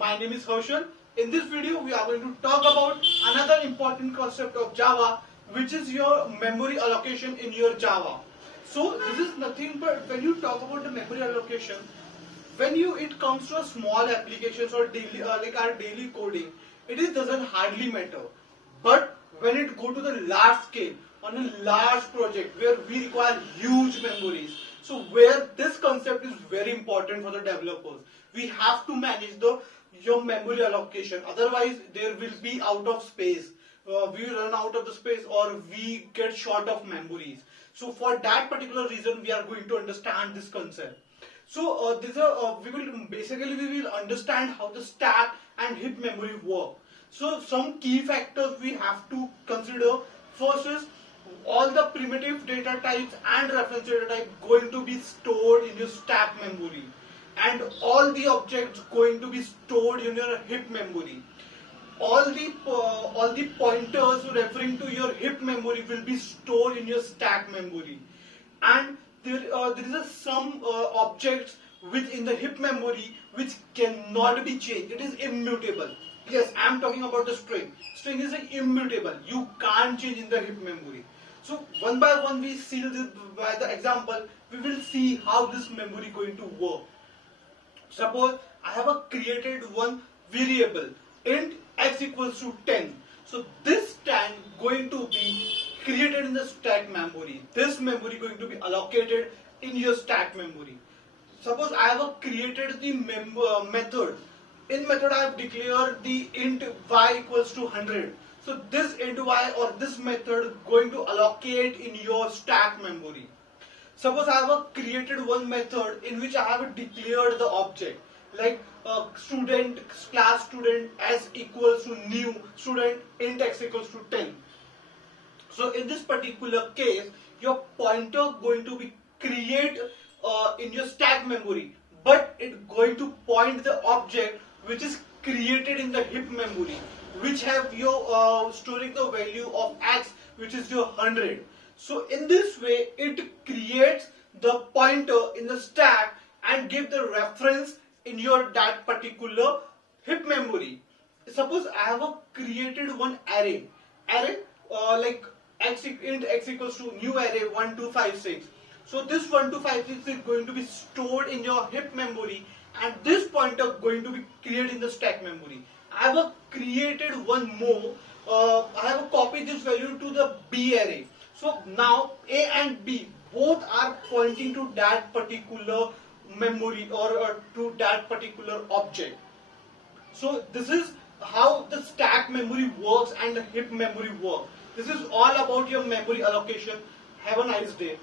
My name is Harshal. In this video, we are going to talk about another important concept of Java, which is your memory allocation in your Java. So this is nothing but when you talk about the memory allocation, when it comes to a small applications or daily like our daily coding, doesn't hardly matter. But when it go to the large scale on a large project where we require huge memories, so where this concept is very important for the developers, we have to manage the your memory allocation. Otherwise, there will be out of space. We run out of the space or we get short of memories. So for that particular reason, we are going to understand this concept. So we will understand how the stack and heap memory work. So some key factors we have to consider. First is all the primitive data types and reference data type going to be stored in your stack memory, and all the objects going to be stored in your heap memory. All the pointers referring to your heap memory will be stored in your stack memory, and there is some objects within the heap memory which cannot be changed. It is immutable. Yes, I am talking about the string. String is immutable. You can't change in the heap memory. So one by one we see this by the example. We will see how this memory going to work. Suppose I have created one variable int x equals to 10. So this 10 going to be created in the stack memory. This memory going to be allocated in your stack memory. Suppose I have created the method. In method I have declared the int y equals to 100. So this int y or this method going to allocate in your stack memory. Suppose I have created one method in which I have declared the object like student class student s equals to new student int x equals to 10. So in this particular case, your pointer going to be create in your stack memory, but it going to point the object which is created in the heap memory, which have your storing the value of x, which is your 100. So in this way, it creates the pointer in the stack and give the reference in your that particular heap memory. Suppose I have created one array like int x equals to new array 1 2 5 6. So this 1 2 5 6 is going to be stored in your heap memory, and this pointer going to be created in the stack memory. I have created one more. I have copied this value to the B array. So now A and B both are pointing to that particular memory or to that particular object. So this is how the stack memory works and the heap memory works. This is all about your memory allocation. Have a nice day.